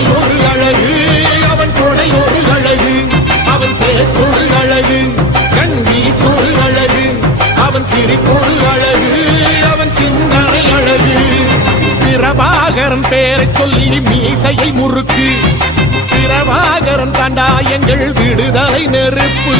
நடை ஒரு அழகு, அவன் கொடை ஒரு அழகு, அவன் பேச்சொரு அழகு, கண் வீச்சொரு அழகு, அவன் சிரிப்பொரு அழகு, அவன் சிந்தனை அழகு. பிரபாகரன் பேரைச் சொல்லி மீசையை முறுக்கு, பிரபாகரன் தாண்டா எங்கள் விடுதலை நெருப்பு.